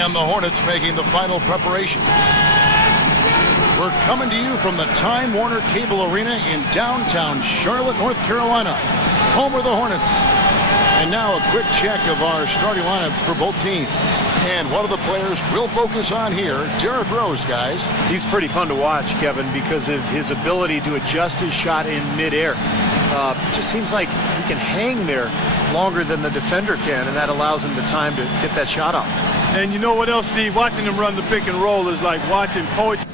And the Hornets making the final preparations. We're coming to you from the Time Warner Cable Arena in downtown Charlotte, North Carolina. Home are the Hornets. And now a quick check of our starting lineups for both teams. And one of the players we'll focus on here, Derrick Rose, guys. He's pretty fun to watch, Kevin, because of his ability to adjust his shot in midair. Just seems like he can hang there longer than the defender can, and that allows him the time to get that shot off. And you know what else, Steve? Watching him run the pick and roll is like watching poetry.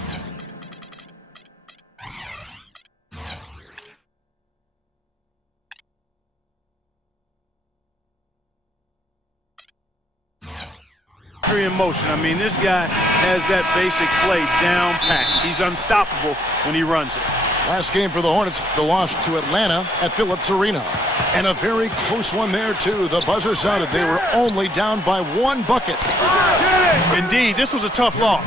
In motion. I mean, this guy has that basic play down pat. He's unstoppable when he runs it. Last game for the Hornets, the loss to Atlanta at Phillips Arena. And a very close one there, too. The buzzer sounded. They were only down by 1 bucket. Indeed, this was a tough loss.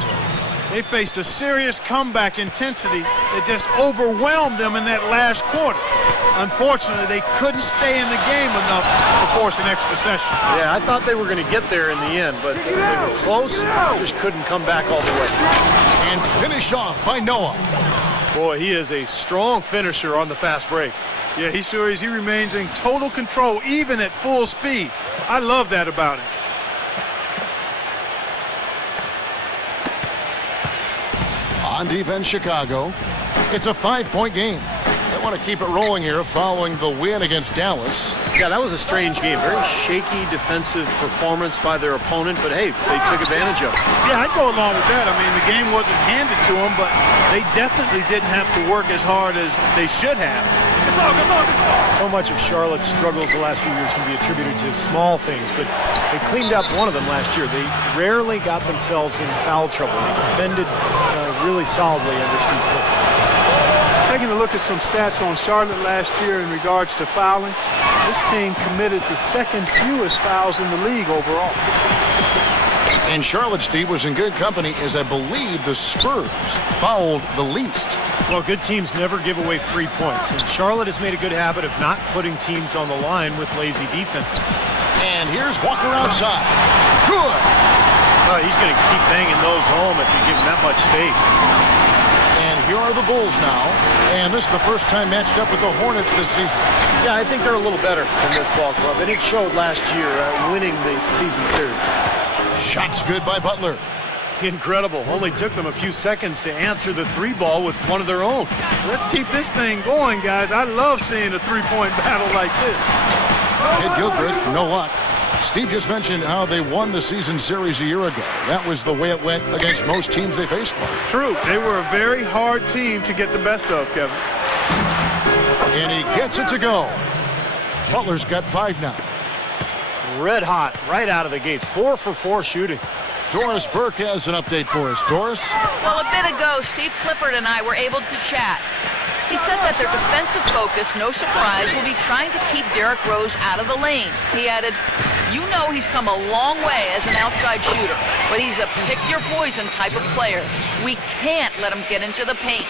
They faced a serious comeback intensity that just overwhelmed them in that last quarter. Unfortunately, they couldn't stay in the game enough to force an extra session. Yeah, I thought they were going to get there in the end, but they were close, just couldn't come back all the way. And finished off by Noah. Boy, he is a strong finisher on the fast break. Yeah, he sure is. He remains in total control, even at full speed. I love that about him. On defense, Chicago. It's a 5-point game. They want to keep it rolling here following the win against Dallas. Yeah, that was a strange game. Very shaky defensive performance by their opponent, but hey, they took advantage of it. Yeah, I'd go along with that. I mean, the game wasn't handed to them, but they definitely didn't have to work as hard as they should have. So much of Charlotte's struggles the last few years can be attributed to small things, but they cleaned up one of them last year. They rarely got themselves in foul trouble. They defended really solidly under Steve Clifford. Taking a look at some stats on Charlotte last year in regards to fouling, this team committed the second fewest fouls in the league overall. And Charlotte, Steve, was in good company as I believe the Spurs fouled the least. Well, good teams never give away free points, and Charlotte has made a good habit of not putting teams on the line with lazy defense. And here's Walker outside. Good. He's going to keep banging those home if you give him that much space. And here are the Bulls now. And this is the first time matched up with the Hornets this season. Yeah, I think they're a little better than this ball club, and it showed last year winning the season series. Shots good by Butler. Incredible. Only took them a few seconds to answer the 3-ball with one of their own. Let's keep this thing going, guys. I love seeing a three-point battle like this. Ted Gilchrist, no luck. Steve just mentioned how they won the season series a year ago. That was the way it went against most teams they faced. True. They were a very hard team to get the best of, Kevin. And he gets it to go. Butler's got 5 now. Red hot right out of the gates. 4 for 4 shooting. Doris Burke has an update for us. Doris? Well, a bit ago, Steve Clifford and I were able to chat. He said that their defensive focus, no surprise, will be trying to keep Derrick Rose out of the lane. He added, you know he's come a long way as an outside shooter, but he's a pick-your-poison type of player. We can't let him get into the paint.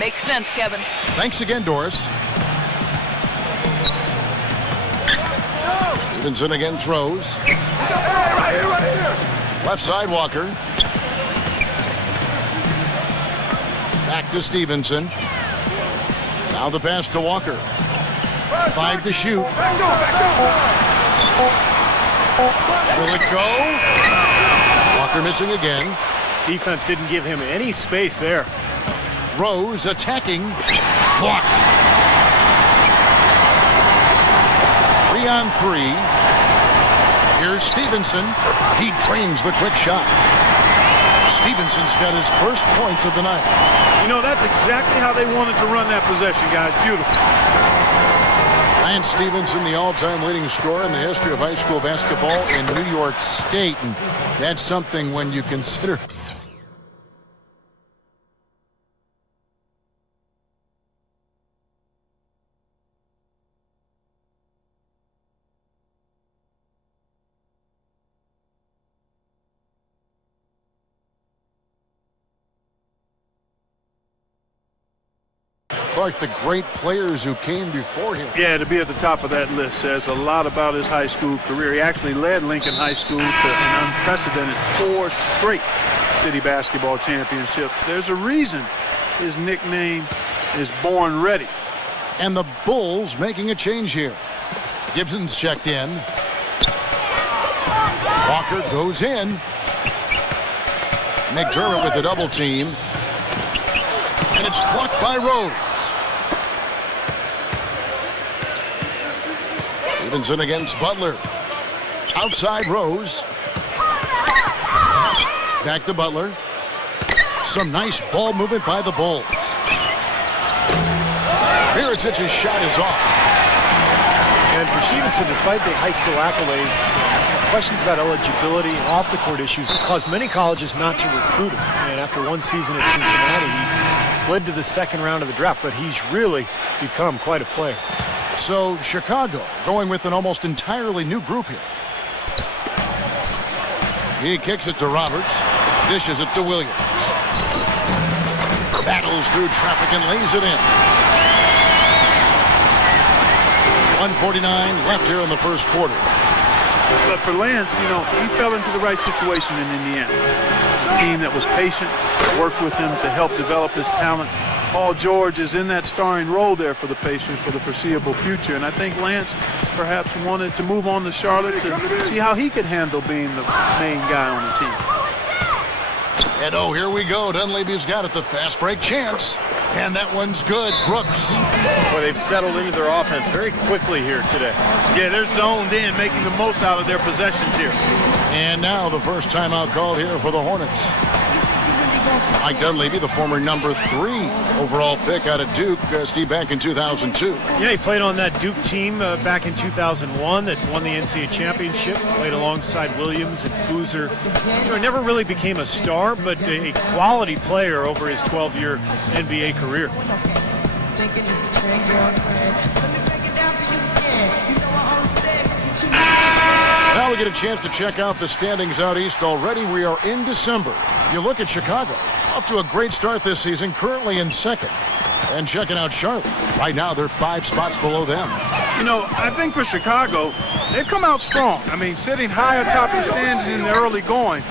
Makes sense, Kevin. Thanks again, Doris. Stevenson again throws. Left side, Walker. Back to Stevenson. Now the pass to Walker. 5 to shoot. Will it go? Walker missing again. Defense didn't give him any space there. Rose attacking. Blocked. 3 on 3. Here's Stevenson. He drains the quick shot. Stevenson's got his first points of the night. You know, that's exactly how they wanted to run that possession, guys. Beautiful. Lance Stevenson, the all-time leading scorer in the history of high school basketball in New York State. And that's something when you consider Clark, the great players who came before him. Yeah, to be at the top of that list says a lot about his high school career. He actually led Lincoln High School to an unprecedented 4 straight city basketball championships. There's a reason his nickname is Born Ready. And the Bulls making a change here. Gibson's checked in. Walker goes in. McDermott with the double team. And it's blocked by Rose. Stevenson against Butler. Outside Rose. Back to Butler. Some nice ball movement by the Bulls. Mirotic's shot is off. And for Stevenson, despite the high school accolades, questions about eligibility and off-the-court issues caused many colleges not to recruit him. And after one season at Cincinnati, he slid to the second round of the draft, but he's really become quite a player. So Chicago going with an almost entirely new group here. He kicks it to Roberts, dishes it to Williams. Battles through traffic and lays it in. 1:49 left here in the first quarter. But for Lance, you know, he fell into the right situation in Indiana. A team that was patient, worked with him to help develop his talent. Paul George is in that starring role there for the Pacers for the foreseeable future. And I think Lance perhaps wanted to move on to Charlotte to see how he could handle being the main guy on the team. And oh, here we go. Dunleavy's got it, the fast break chance. And that one's good. Brooks. Well, they've settled into their offense very quickly here today. Yeah, they're zoned in, making the most out of their possessions here. And now the first timeout called here for the Hornets. Mike Dunleavy, the former number 3 overall pick out of Duke, Steve, back in 2002. Yeah, he played on that Duke team back in 2001 that won the NCAA championship, played alongside Williams and Boozer. So he never really became a star, but a quality player over his 12-year NBA career. Now we get a chance to check out the standings out east already. We are in December. You look at Chicago, off to a great start this season, currently in second. And checking out Charlotte. Right now, they're 5 spots below them. You know, I think for Chicago, they've come out strong. I mean, sitting high atop the standings in the early going.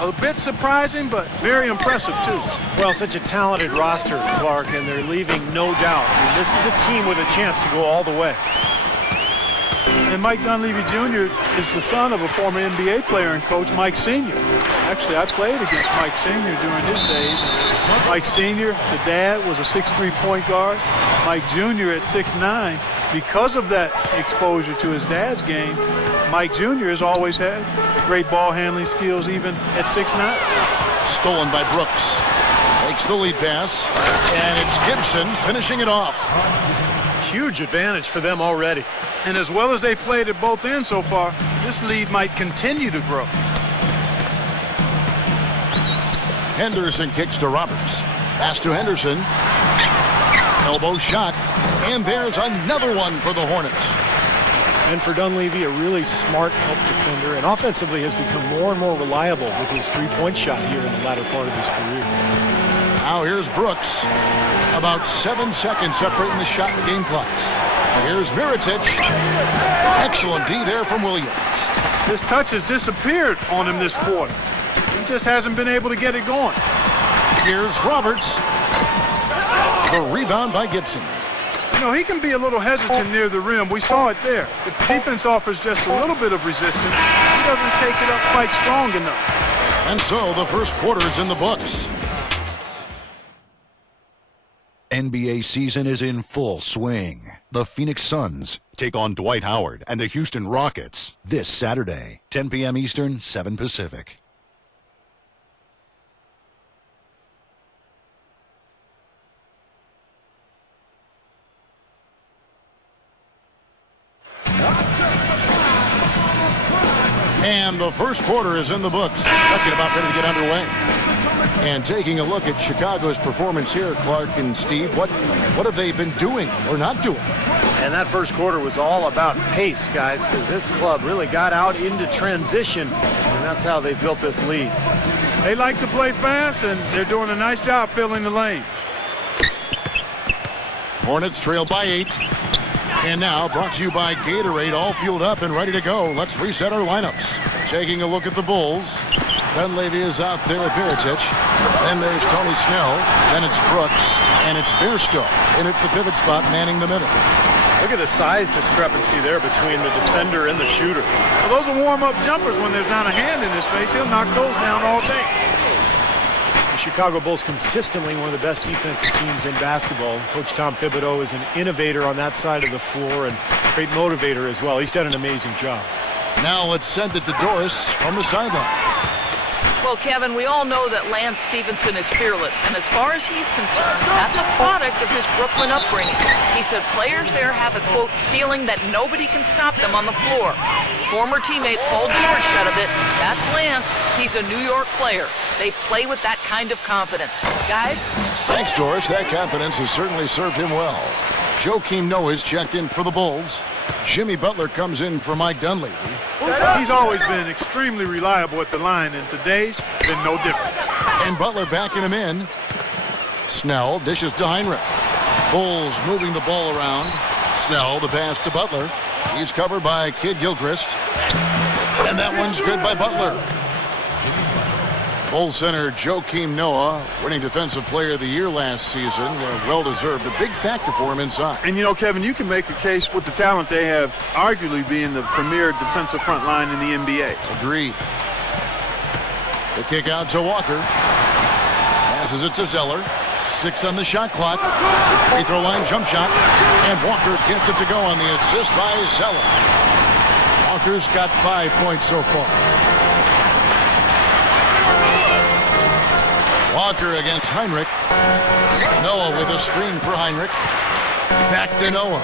A bit surprising, but very impressive, too. Well, such a talented roster, Clark, and they're leaving no doubt. I mean, this is a team with a chance to go all the way. And Mike Dunleavy Jr. is the son of a former NBA player and coach, Mike Sr. Actually, I played against Mike Sr. during his days. And Mike Sr., the dad, was a 6'3" point guard. Mike Jr. at 6'9". Because of that exposure to his dad's game, Mike Jr. has always had great ball handling skills even at 6'9". Stolen by Brooks. Makes the lead pass. And it's Gibson finishing it off. Huge advantage for them already. And as well as they've played at both ends so far, this lead might continue to grow. Henderson kicks to Roberts. Pass to Henderson. Elbow shot. And there's another one for the Hornets. And for Dunleavy, a really smart help defender, and offensively has become more and more reliable with his three-point shot here in the latter part of his career. Now here's Brooks. About 7 seconds separating the shot and game clocks. Here's Mirotic. Excellent D there from Williams. This touch has disappeared on him this quarter. He just hasn't been able to get it going. Here's Roberts. The rebound by Gibson. You know, he can be a little hesitant near the rim. We saw it there. If the defense offers just a little bit of resistance, he doesn't take it up quite strong enough. And so the first quarter is in the books. NBA season is in full swing. The Phoenix Suns take on Dwight Howard and the Houston Rockets this Saturday, 10 p.m. Eastern, 7 Pacific. And the first quarter is in the books. Second about ready to get underway. And taking a look at Chicago's performance here, Clark and Steve, what have they been doing or not doing? And that first quarter was all about pace, guys, because this club really got out into transition, and that's how they built this lead. They like to play fast, and they're doing a nice job filling the lane. Hornets trail by 8. And now, brought to you by Gatorade, all fueled up and ready to go. Let's reset our lineups. Taking a look at the Bulls. Dunleavy is out there with Baritic. Then there's Tony Snell. Then it's Brooks. And it's Bairstow in at the pivot spot, manning the middle. Look at the size discrepancy there between the defender and the shooter. Well, those are warm-up jumpers. When there's not a hand in his face, he'll knock those down all day. The Chicago Bulls consistently one of the best defensive teams in basketball. Coach Tom Thibodeau is an innovator on that side of the floor and great motivator as well. He's done an amazing job. Now let's send it to Doris from the sideline. Well, Kevin, we all know that Lance Stevenson is fearless, and as far as he's concerned, that's a product of his Brooklyn upbringing. He said players there have a, quote, feeling that nobody can stop them on the floor. Former teammate Paul George said of it, that's Lance. He's a New York player. They play with that kind of confidence. Guys? Thanks, Doris. That confidence has certainly served him well. Joakim Noah's checked in for the Bulls. Jimmy Butler comes in for Mike Dunleavy. He's always been extremely reliable at the line, and today's been no different. And Butler backing him in. Snell dishes to Heinrich. Bulls moving the ball around. Snell, the pass to Butler. He's covered by Kid Gilchrist. And that one's good by Butler. Bulls center Joakim Noah, winning Defensive Player of the Year last season. Well-deserved. A big factor for him inside. And, you know, Kevin, you can make a case with the talent they have, arguably being the premier defensive front line in the NBA. Agreed. The kick out to Walker. Passes it to Zeller. 6 on the shot clock. Free throw line jump shot. And Walker gets it to go on the assist by Zeller. Walker's got 5 points so far. Walker against Heinrich. Noah with a screen for Heinrich. Back to Noah.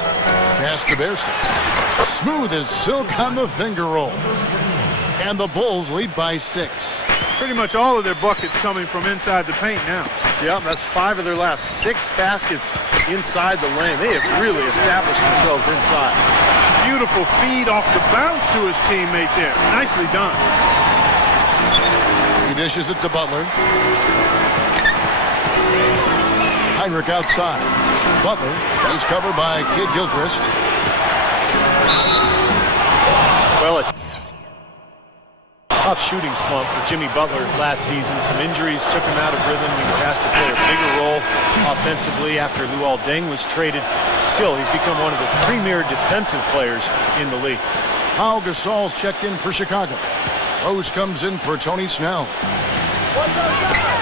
Pass to Bairstow. Smooth as silk on the finger roll. And the Bulls lead by 6. Pretty much all of their buckets coming from inside the paint now. Yeah, that's 5 of their last 6 baskets inside the lane. They have really established themselves inside. Beautiful feed off the bounce to his teammate there. Nicely done. He dishes it to Butler. Heinrich outside. Butler, he's covered by Kid Gilchrist. Well, a tough shooting slump for Jimmy Butler last season. Some injuries took him out of rhythm. He was asked to play a bigger role offensively after Luol Deng was traded. Still, he's become one of the premier defensive players in the league. Pau Gasol's checked in for Chicago. Rose comes in for Tony Snell.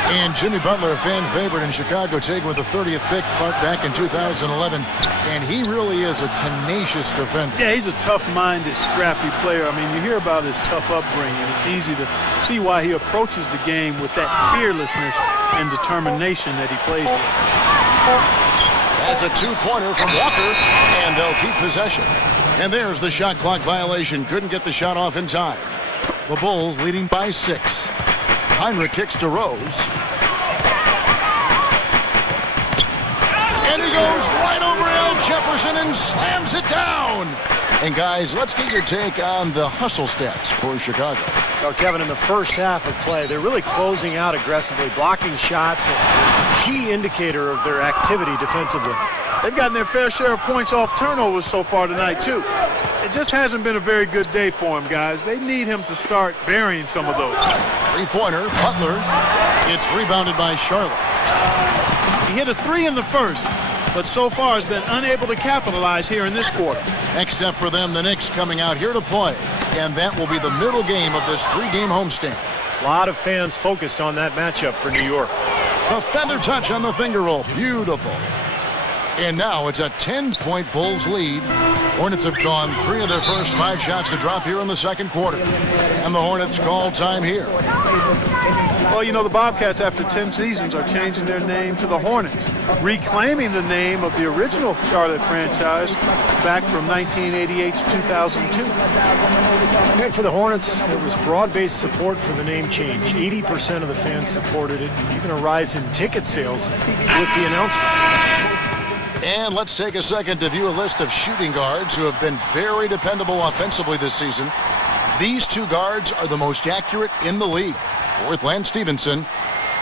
And Jimmy Butler, a fan favorite in Chicago, taken with the 30th pick back in 2011. And he really is a tenacious defender. Yeah, he's a tough-minded, scrappy player. I mean, you hear about his tough upbringing. It's easy to see why he approaches the game with that fearlessness and determination that he plays with. That's a 2-pointer from Walker, and they'll keep possession. And there's the shot clock violation. Couldn't get the shot off in time. The Bulls leading by 6. Heinrich kicks to Rose. And he goes right over Al Jefferson and slams it down. And guys, let's get your take on the hustle stats for Chicago. Well, Kevin, in the first half of play, they're really closing out aggressively, blocking shots, a key indicator of their activity defensively. They've gotten their fair share of points off turnovers so far tonight, too. It just hasn't been a very good day for him, guys. They need him to start burying some of those. 3-pointer, Butler. It's rebounded by Charlotte. He hit a 3 in the first, but so far has been unable to capitalize here in this quarter. Next up for them, the Knicks coming out here to play. And that will be the middle game of this 3-game homestand. A lot of fans focused on that matchup for New York. The feather touch on the finger roll. Beautiful. And now it's a 10-point Bulls lead. Hornets have gone 3 of their first 5 shots to drop here in the second quarter. And the Hornets call time here. Well, you know, the Bobcats, after 10 seasons, are changing their name to the Hornets, reclaiming the name of the original Charlotte franchise back from 1988 to 2002. And for the Hornets, there was broad-based support for the name change. 80% of the fans supported it, even a rise in ticket sales with the announcement. And let's take a second to view a list of shooting guards who have been very dependable offensively this season. These 2 guards are the most accurate in the league. Fourth, Lance Stevenson.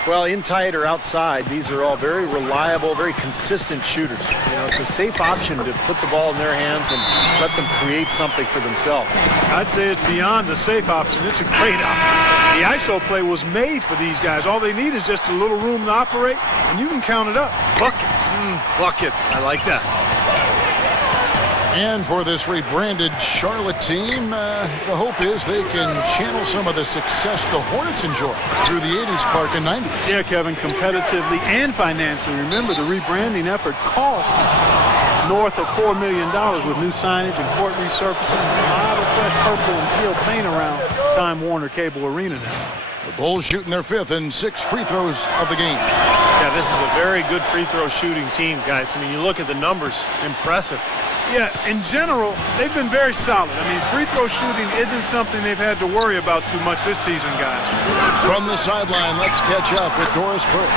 Well, in tight or outside, these are all very reliable, very consistent shooters. You know, it's a safe option to put the ball in their hands and let them create something for themselves. I'd say it's beyond a safe option. It's a great option. The ISO play was made for these guys. All they need is just a little room to operate, and you can count it up. Buckets. Buckets. I like that. And for this rebranded Charlotte team, the hope is they can channel some of the success the Hornets enjoyed through the 80s, Clark, and 90s. Yeah, Kevin, competitively and financially. Remember, the rebranding effort cost north of $4 million with new signage and court resurfacing. A lot of fresh purple and teal paint around Time Warner Cable Arena now. The Bulls shooting their 5th and 6th free throws of the game. Yeah, this is a very good free throw shooting team, guys. I mean, you look at the numbers, impressive. Yeah, in general, they've been very solid. I mean, free throw shooting isn't something they've had to worry about too much this season, guys. From the sideline, let's catch up with Doris Burke.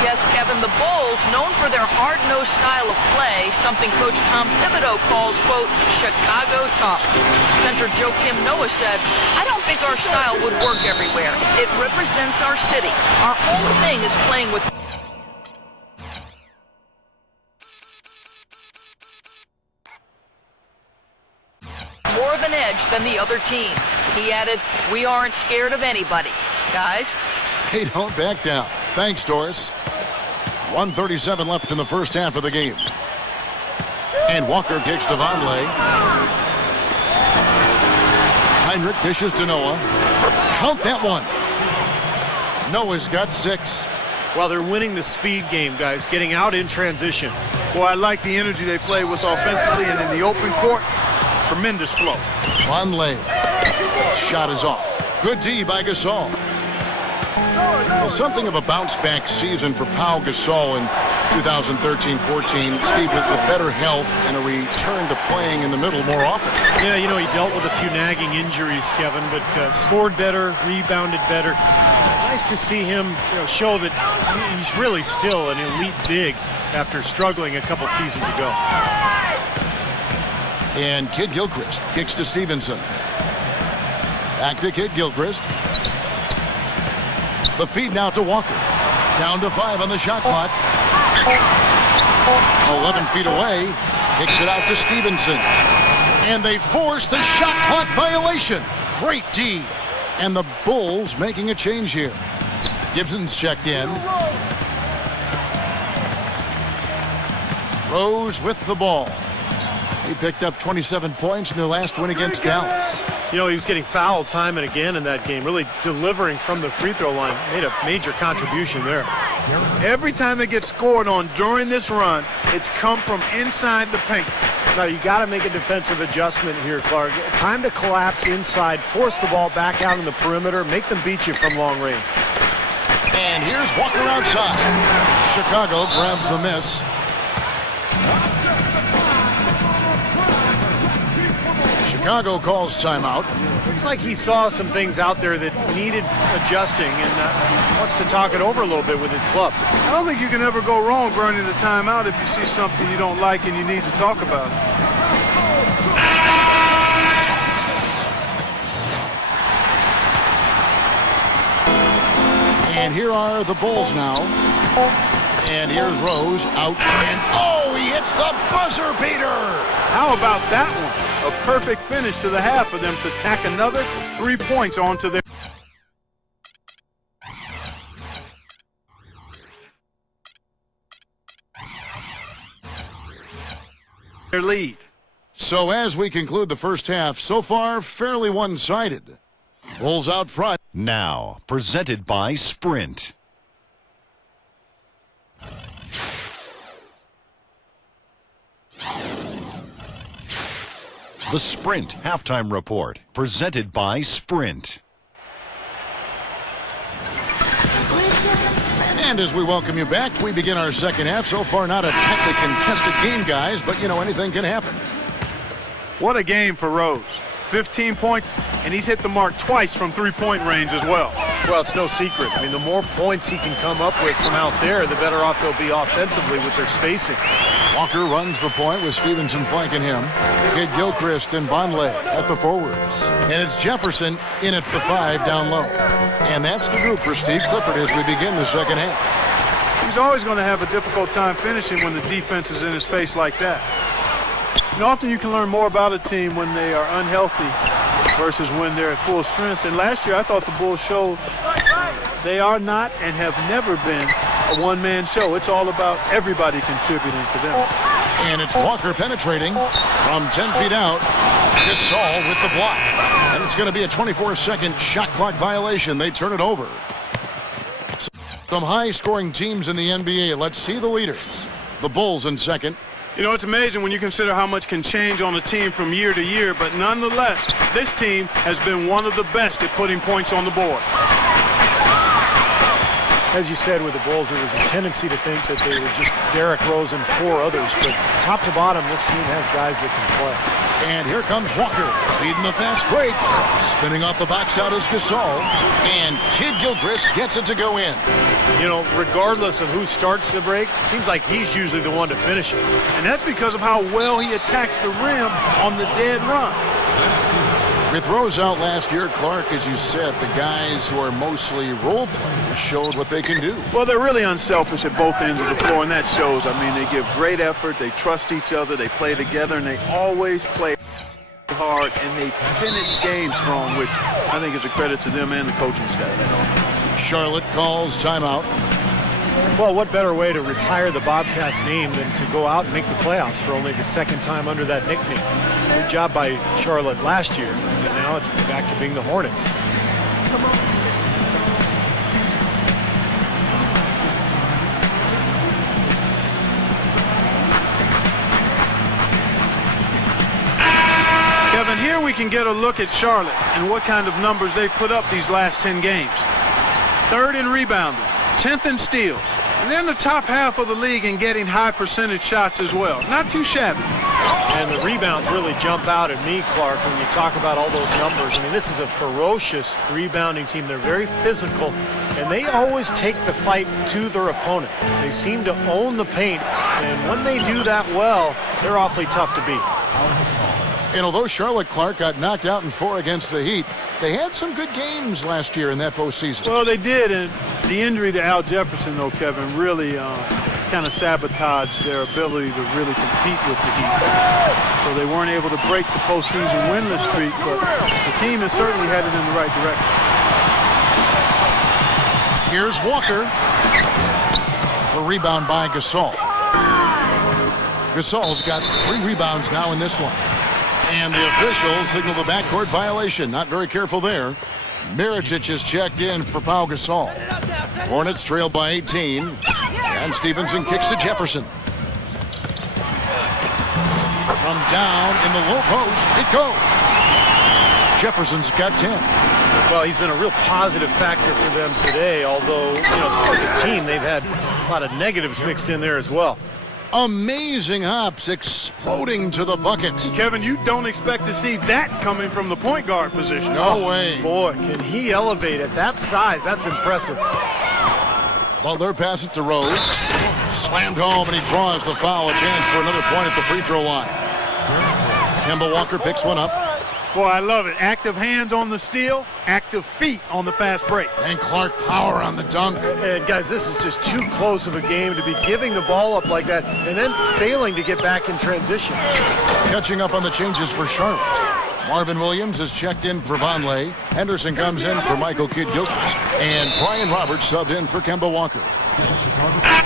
Yes, Kevin, the Bulls, known for their hard-nosed style of play, something Coach Tom Thibodeau calls, quote, Chicago tough. Center Joakim Noah said, I don't think our style would work everywhere. It represents our city. Our whole thing is playing with more of an edge than the other team. He added, we aren't scared of anybody. Guys? They don't back down. Thanks, Doris. 1:37 left in the first half of the game. And Walker kicks to Vonleh. Heinrich dishes to Noah. Count that one. Noah's got 6. Well, they're winning the speed game, guys, getting out in transition. Boy, I like the energy they play with offensively, and in the open court, tremendous flow. Vonleh. Shot is off. Good D by Gasol. Well, something of a bounce-back season for Pau Gasol in 2013-14. Steve, with better health and a return to playing in the middle more often. Yeah, you know, he dealt with a few nagging injuries, Kevin, but scored better, rebounded better. Nice to see him, you know, show that he's really still an elite big after struggling a couple seasons ago. And Kid Gilchrist kicks to Stevenson. Back to Kid Gilchrist. The feed now to Walker. Down to 5 on the shot clock. 11 feet away. Kicks it out to Stevenson. And they force the shot clock violation. Great D. And the Bulls making a change here. Gibson's checked in. Rose with the ball. He picked up 27 points in their last win against Dallas. You know, he was getting fouled time and again in that game, really delivering from the free throw line. Made a major contribution there. Every time they get scored on during this run, it's come from inside the paint. Now, you got to make a defensive adjustment here, Clark. Time to collapse inside, force the ball back out in the perimeter, make them beat you from long range. And here's Walker outside. Chicago grabs the miss. Chicago calls timeout. Looks like he saw some things out there that needed adjusting and wants to talk it over a little bit with his club. I don't think you can ever go wrong burning the timeout if you see something you don't like and you need to talk about it. And here are the Bulls now. And here's Rose out. And oh, he hits the buzzer beater. How about that one? A perfect finish to the half for them to tack another 3 points onto their lead. So as we conclude the first half, so far fairly one-sided. Bulls out front. Now, presented by Sprint. The Sprint Halftime Report, presented by Sprint. And as we welcome you back, we begin our second half. So far, not a tightly contested game, guys, but, you know, anything can happen. What a game for Rose. 15 points, and he's hit the mark twice from three-point range as well. Well, it's no secret. I mean, the more points he can come up with from out there, the better off they'll be offensively with their spacing. Walker runs the point with Stevenson flanking him. Kid Gilchrist and Vonleh at the forwards. And it's Jefferson in at the 5 down low. And that's the group for Steve Clifford as we begin the second half. He's always going to have a difficult time finishing when the defense is in his face like that. And often you can learn more about a team when they are unhealthy versus when they're at full strength. And last year I thought the Bulls showed they are not and have never been a one-man show. It's all about everybody contributing for them. And it's Walker penetrating from 10 feet out. Gasol with the block. And it's going to be a 24-second shot clock violation. They turn it over. Some high-scoring teams in the NBA. Let's see the leaders. The Bulls in second. You know, it's amazing when you consider how much can change on a team from year to year, but nonetheless, this team has been one of the best at putting points on the board. As you said with the Bulls, there was a tendency to think that they were just Derrick Rose and 4 others, but top to bottom, this team has guys that can play. And here comes Walker, leading the fast break. Spinning off the box out is Gasol. And Kid Gilchrist gets it to go in. You know, regardless of who starts the break, it seems like he's usually the one to finish it. And that's because of how well he attacks the rim on the dead run. With Rose out last year, Clark, as you said, the guys who are mostly role players showed what they can do. Well, they're really unselfish at both ends of the floor, and that shows. I mean, they give great effort, they trust each other, they play together, and they always play hard, and they finish games strong, which I think is a credit to them and the coaching staff. Charlotte calls timeout. Well, what better way to retire the Bobcats name than to go out and make the playoffs for only the second time under that nickname? Good job by Charlotte last year, and now it's back to being the Hornets. Kevin, here we can get a look at Charlotte and what kind of numbers they've put up these last 10 games. 3rd in rebounding, 10th in steals, and then the top half of the league in getting high percentage shots as well. Not too shabby. And the rebounds really jump out at me, Clark, when you talk about all those numbers. I mean, this is a ferocious rebounding team. They're very physical, and they always take the fight to their opponent. They seem to own the paint, and when they do that well, they're awfully tough to beat. And although Charlotte, Clark, got knocked out in 4 against the Heat, they had some good games last year in that postseason. Well, they did, and the injury to Al Jefferson, though, Kevin, really kind of sabotaged their ability to really compete with the Heat. So they weren't able to break the postseason winless streak, but the team is certainly headed in the right direction. Here's Walker. A rebound by Gasol. Gasol's got 3 rebounds now in this one. And the official signaled the backcourt violation. Not very careful there. Mirotic is checked in for Pau Gasol. Hornets trail by 18. And Stevenson kicks to Jefferson. From down in the low post, it goes. Jefferson's got 10. Well, he's been a real positive factor for them today, although, you know, as a team, they've had a lot of negatives mixed in there as well. Amazing hops exploding to the bucket. Kevin, you don't expect to see that coming from the point guard position. No way. Boy, can he elevate at that size. That's impressive. Butler passes it to Rose. Slammed home, and he draws the foul. A chance for another point at the free throw line. Kemba Walker picks one up. Boy, I love it. Active hands on the steal, active feet on the fast break. And Clark power on the dunk. And guys, this is just too close of a game to be giving the ball up like that and then failing to get back in transition. Catching up on the changes for Charlotte. Marvin Williams is checked in for Vonleh. Henderson comes in for Michael Kidd-Gilchrist. And Brian Roberts subbed in for Kemba Walker.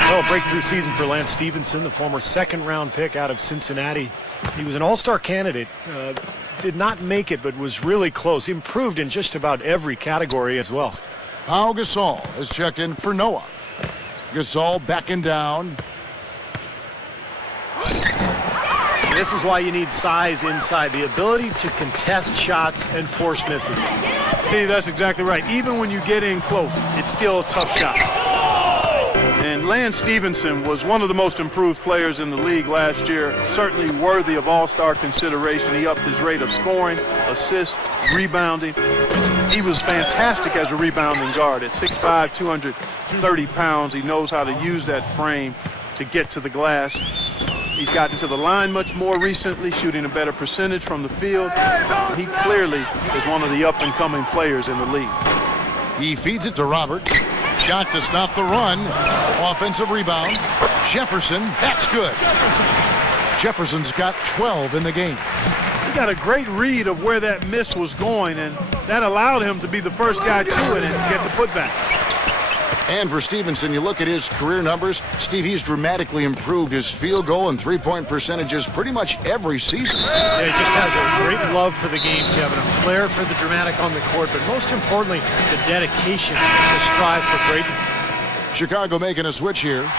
Well, breakthrough season for Lance Stevenson, the former second-round pick out of Cincinnati. He was an all-star candidate. Did not make it, but was really close. He improved in just about every category as well. Pau Gasol is checked in for Noah. Gasol backing down. This is why you need size inside, the ability to contest shots and force misses. Steve, that's exactly right. Even when you get in close, it's still a tough shot. And Lance Stevenson was one of the most improved players in the league last year, certainly worthy of all-star consideration. He upped his rate of scoring, assists, rebounding. he was fantastic as a rebounding guard. At 6'5", 230 pounds, he knows how to use that frame to get to the glass. He's gotten to the line much more recently, shooting a better percentage from the field. He clearly is one of the up-and-coming players in the league. He feeds it to Roberts. Shot to stop the run. Offensive rebound. Jefferson, that's good. Jefferson's got 12 in the game. He got a great read of where that miss was going, and that allowed him to be the first guy to it and get the putback. And for Stevenson, you look at his career numbers, Steve, he's dramatically improved his field goal and three-point percentages pretty much every season. Yeah, he just has a great love for the game, Kevin, a flair for the dramatic on the court, but most importantly, the dedication to strive for greatness. Chicago making a switch here.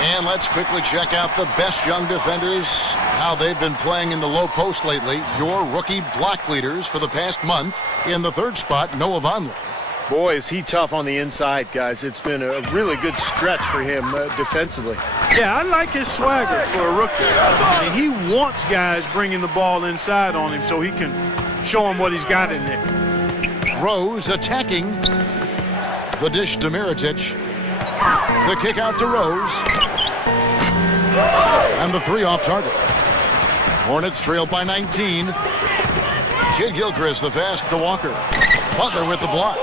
And let's quickly check out the best young defenders, how they've been playing in the low post lately. Your rookie block leaders for the past month. In the third spot, Noah Vonleh. Boy, is he tough on the inside, guys. It's been a really good stretch for him defensively. Yeah, I like his swagger for a rookie. I mean, he wants guys bringing the ball inside on him so he can show him what he's got in there. Rose attacking. The dish to Mirotic. The kick out to Rose. And the three off target. Hornets trailed by 19. Kid Gilchrist the pass to Walker. Butler with the block.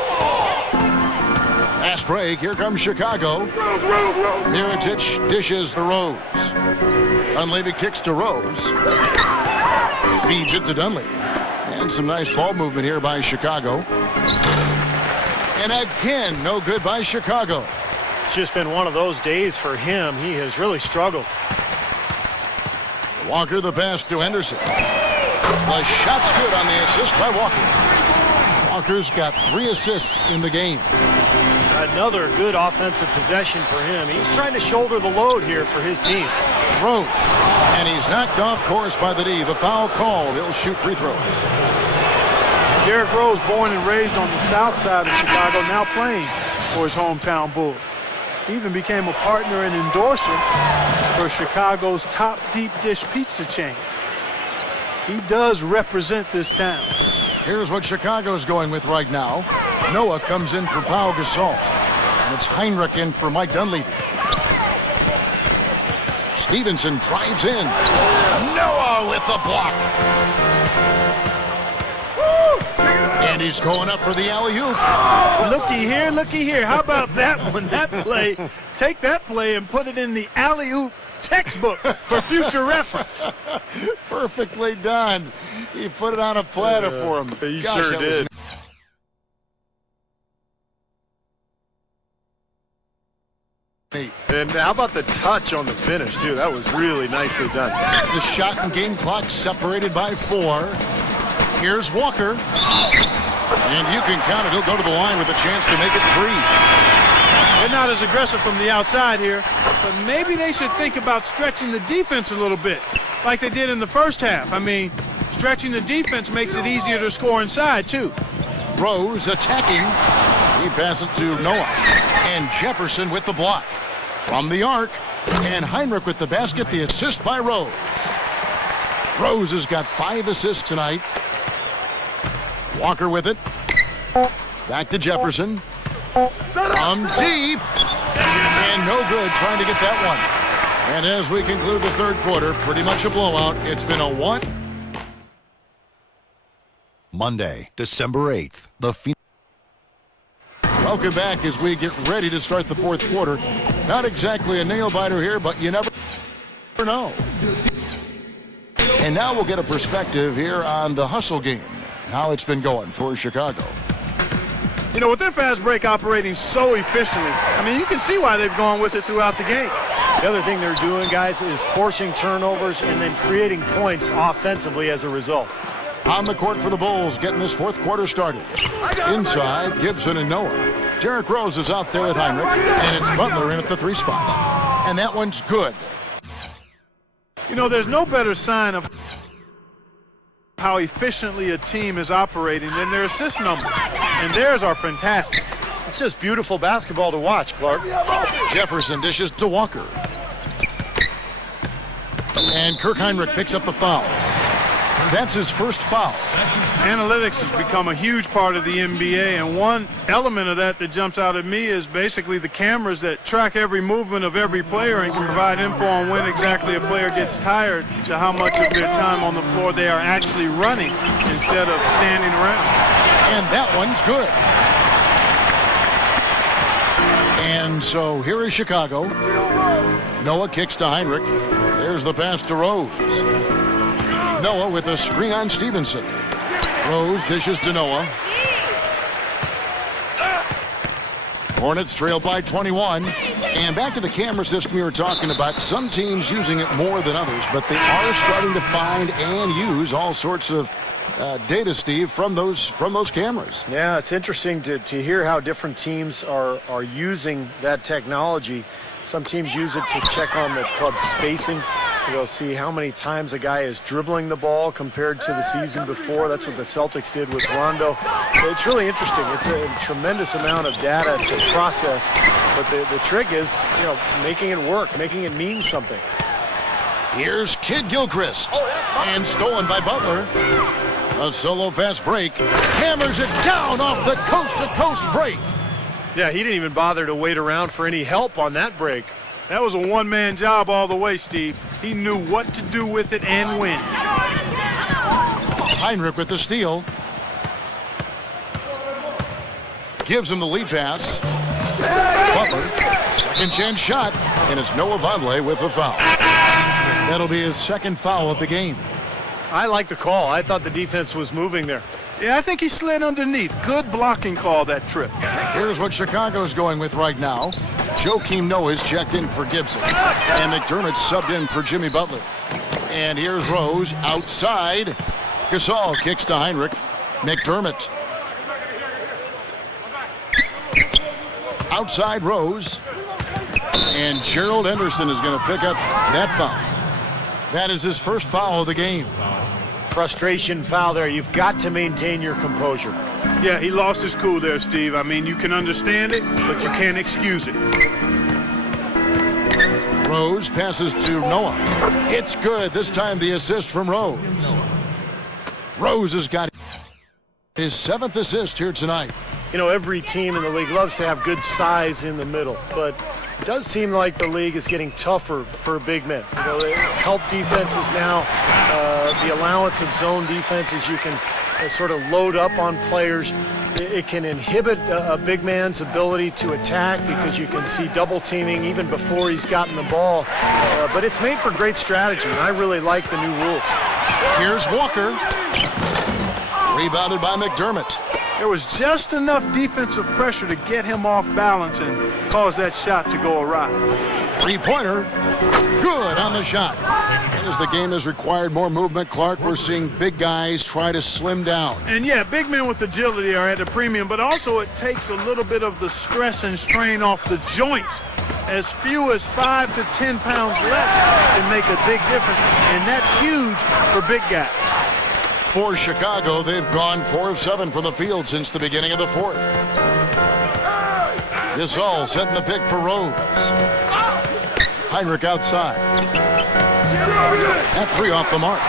Fast break. Here comes Chicago. Mirotic dishes to Rose. Dunleavy kicks to Rose. Feeds it to Dunleavy. And some nice ball movement here by Chicago. And again, no good by Chicago. It's just been one of those days for him. He has really struggled. Walker the pass to Henderson. The shot's good on the assist by Walker. Walker's got 3 assists in the game. Another good offensive possession for him. He's trying to shoulder the load here for his team. Rose. And he's knocked off course by the D. The foul called. He'll shoot free throws. Derrick Rose, born and raised on the south side of Chicago, now playing for his hometown Bulls. He even became a partner and endorser for Chicago's top deep dish pizza chain. He does represent this town. Here's what Chicago's going with right now. Noah comes in for Pau Gasol. And it's Heinrich in for Mike Dunleavy. Stevenson drives in. Noah with the block. And he's going up for the alley-oop. Looky here. How about that one? That play. Take that play and put it in the alley-oop textbook for future reference. Perfectly done. He put it on a platter for him. He sure did. And how about the touch on the finish, too? That was really nicely done. The shot and game clock separated by 4. Here's Walker. And you can count it. He'll go to the line with a chance to make it 3. They're not as aggressive from the outside here, but maybe they should think about stretching the defense a little bit, like they did in the first half. I mean, stretching the defense makes it easier to score inside, too. Rose attacking. He passes to Noah. And Jefferson with the block. From the arc. And Heinrich with the basket. The assist by Rose. Rose has got 5 assists tonight. Walker with it. Back to Jefferson. From deep. And no good trying to get that one. And as we conclude the third quarter, pretty much a blowout. It's been a 1. Monday, December 8th, the Phoenix. Welcome back as we get ready to start the fourth quarter. Not exactly a nail-biter here, but you never know. And now we'll get a perspective here on the hustle game, how it's been going for Chicago. You know, with their fast break operating so efficiently, I mean, you can see why they've gone with it throughout the game. The other thing they're doing, guys, is forcing turnovers and then creating points offensively as a result. On the court for the Bulls, getting this fourth quarter started. Inside, Gibson and Noah. Derrick Rose is out there with Heinrich, and it's Butler in at the 3 spot. And that one's good. You know, there's no better sign of how efficiently a team is operating than their assist number. And theirs are fantastic. It's just beautiful basketball to watch, Clark. Jefferson dishes to Walker. And Kirk Heinrich picks up the foul. That's his first foul. Analytics has become a huge part of the NBA, and one element of that jumps out at me is basically the cameras that track every movement of every player and can provide info on when exactly a player gets tired to how much of their time on the floor they are actually running instead of standing around. And that one's good. And so here is Chicago. Noah kicks to Heinrich. There's the pass to Rose. Noah with a screen on Stevenson. Rose dishes to Noah. Hornets trail by 21. And back to the camera system we were talking about. Some teams using it more than others, but they are starting to find and use all sorts of data, Steve, from those cameras. Yeah, it's interesting to hear how different teams are using that technology. Some teams use it to check on the club's spacing. They'll see how many times a guy is dribbling the ball compared to the season before. That's what the Celtics did with Rondo. It's really interesting. It's a tremendous amount of data to process, but the trick is, making it work, making it mean something. Here's Kid Gilchrist, and stolen by Butler. A solo fast break, hammers it down off the coast-to-coast break. Yeah, he didn't even bother to wait around for any help on that break. That was a one-man job all the way, Steve. He knew what to do with it and when. Heinrich with the steal. Gives him the lead pass. Butler, second chance shot, and it's Noah Vonleh with the foul. That'll be his second foul of the game. I like the call. I thought the defense was moving there. Yeah, I think he slid underneath. Good blocking call that trip. Here's what Chicago's going with right now. Joakim Noah's checked in for Gibson. And McDermott's subbed in for Jimmy Butler. And here's Rose outside. Gasol kicks to Heinrich. McDermott. Outside Rose. And Gerald Henderson is going to pick up that foul. That is his first foul of the game. Frustration foul there. You've got to maintain your composure. Yeah, he lost his cool there, Steve. I mean, you can understand it, but you can't excuse it. Rose passes to Noah. It's good. This time the assist from Rose. Rose has got his 7th assist here tonight. Every team in the league loves to have good size in the middle, but it does seem like the league is getting tougher for big men. Help defenses now, the allowance of zone defenses, you can sort of load up on players. It can inhibit a big man's ability to attack because you can see double teaming even before he's gotten the ball. But it's made for great strategy, and I really like the new rules. Here's Walker. Rebounded by McDermott. There was just enough defensive pressure to get him off balance and cause that shot to go awry. Three-pointer. Good on the shot. And as the game has required more movement, Clark, we're seeing big guys try to slim down. And yeah, big men with agility are at a premium, but also it takes a little bit of the stress and strain off the joints. As few as 5 to 10 pounds less can make a big difference, and that's huge for big guys. For Chicago, they've gone 4 of 7 from the field since the beginning of the 4th. Gasol setting the pick for Rose. Heinrich outside. That 3 off the mark.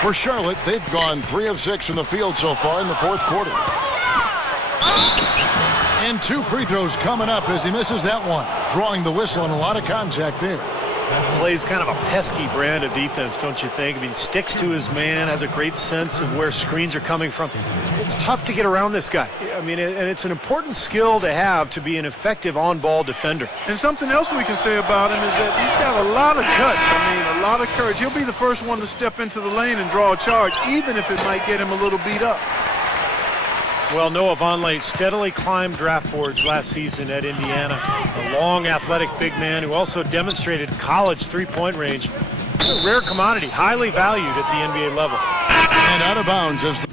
For Charlotte, they've gone 3 of 6 from the field so far in the 4th quarter. And 2 free throws coming up as he misses that one. Drawing the whistle and a lot of contact there. Plays kind of a pesky brand of defense, don't you think? I mean, sticks to his man, has a great sense of where screens are coming from. It's tough to get around this guy. I mean, and it's an important skill to have to be an effective on-ball defender. And something else we can say about him is that he's got a lot of guts. I mean, a lot of courage. He'll be the first one to step into the lane and draw a charge, even if it might get him a little beat up. Well, Noah Vonleh steadily climbed draft boards last season at Indiana. A long, athletic big man who also demonstrated college three-point range. It's a rare commodity, highly valued at the NBA level. And out of bounds as the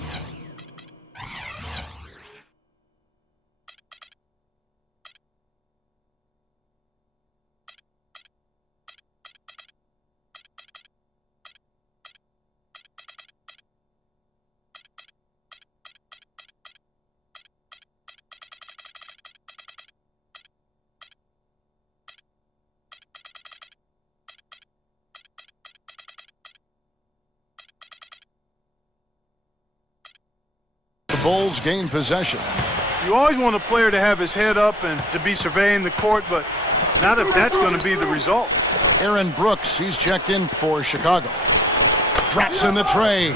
Bulls gain possession. You always want a player to have his head up and to be surveying the court, but not if that's going to be the result. Aaron Brooks, he's checked in for Chicago. Drops in the tray.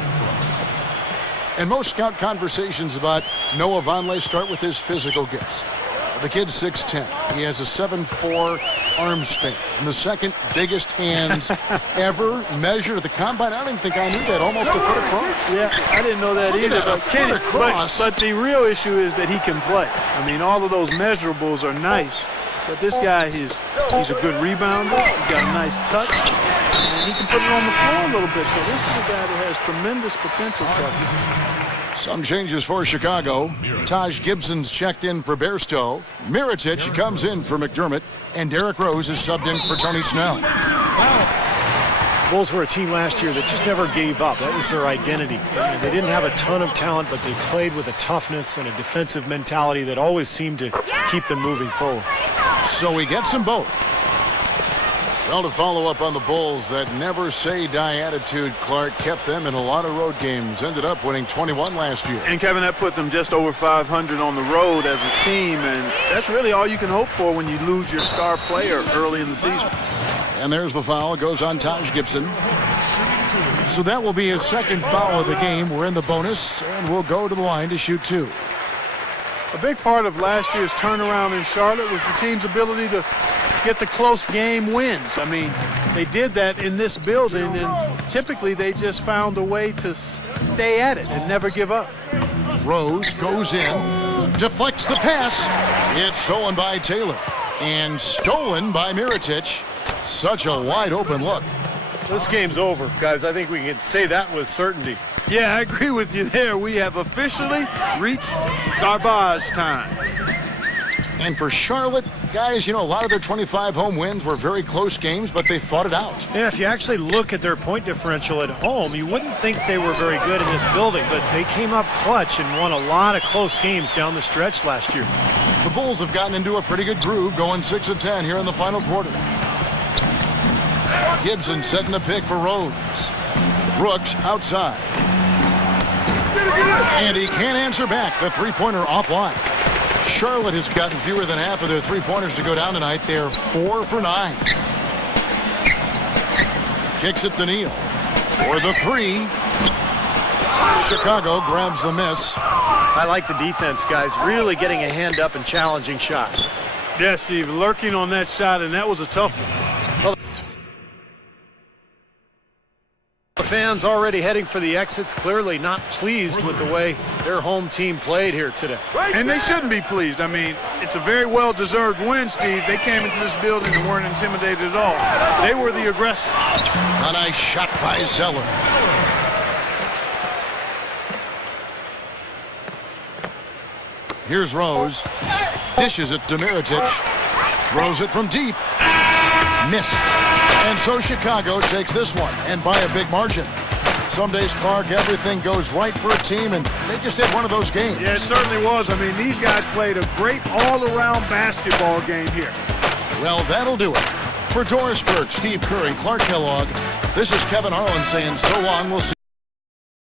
And most scout conversations about Noah Vonleh start with his physical gifts. The kid's 6'10". He has a 7'4" arm span and the second biggest hands ever measured at the combine. I don't even think I knew that. Almost a foot across. Yeah, I didn't know that Look at either. that, a foot across. But the real issue is that he can play. I mean, all of those measurables are nice, but this guy, he's a good rebounder. He's got a nice touch, and he can put it on the floor a little bit. So this is a guy that has tremendous potential. Some changes for Chicago. Taj Gibson's checked in for Bairstow. Mirotic comes in for McDermott. And Derrick Rose is subbed in for Tony Snell. Bulls were a team last year that just never gave up. That was their identity. And they didn't have a ton of talent, but they played with a toughness and a defensive mentality that always seemed to keep them moving forward. So he gets them both. Well, to follow up on the Bulls, that never-say-die attitude, Clark, kept them in a lot of road games. Ended up winning 21 last year. And, Kevin, that put them just over 500 on the road as a team, and that's really all you can hope for when you lose your star player early in the season. And there's the foul. It goes on Taj Gibson. So that will be his second foul of the game. We're in the bonus, and we'll go to the line to shoot two. A big part of last year's turnaround in Charlotte was the team's ability to get the close game wins. I mean, they did that in this building, and typically they just found a way to stay at it and never give up. Rose goes in, deflects the pass. It's stolen by Taylor and stolen by Mirotic. Such a wide open look. This game's over, guys. I think we can say that with certainty. Yeah, I agree with you there. We have officially reached garbage time. And for Charlotte, guys, you know, a lot of their 25 home wins were very close games, but they fought it out. Yeah, if you actually look at their point differential at home, you wouldn't think they were very good in this building, but they came up clutch and won a lot of close games down the stretch last year. The Bulls have gotten into a pretty good groove, going 6 of 10 here in the final quarter. Gibson setting a pick for Rose. Brooks outside. And he can't answer back. The three-pointer offline. Charlotte has gotten fewer than half of their three-pointers to go down tonight. They're 4 for 9. Kicks it to Neal for the three. Chicago grabs the miss. I like the defense, guys, really getting a hand up and challenging shots. Yeah, Steve, lurking on that shot, and that was a tough one. The fans already heading for the exits, clearly not pleased with the way their home team played here today. And they shouldn't be pleased. I mean, it's a very well-deserved win, Steve. They came into this building and weren't intimidated at all. They were the aggressors. A nice shot by Zeller. Here's Rose. Dishes it to Mirotic. Throws it from deep. Missed. And so Chicago takes this one, and by a big margin. Some days, Clark, everything goes right for a team, and they just had one of those games. Yeah, it certainly was. I mean, these guys played a great all-around basketball game here. Well, that'll do it. For Doris Burke, Steve Kerr, and Clark Kellogg, this is Kevin Harlan saying so long. We'll see.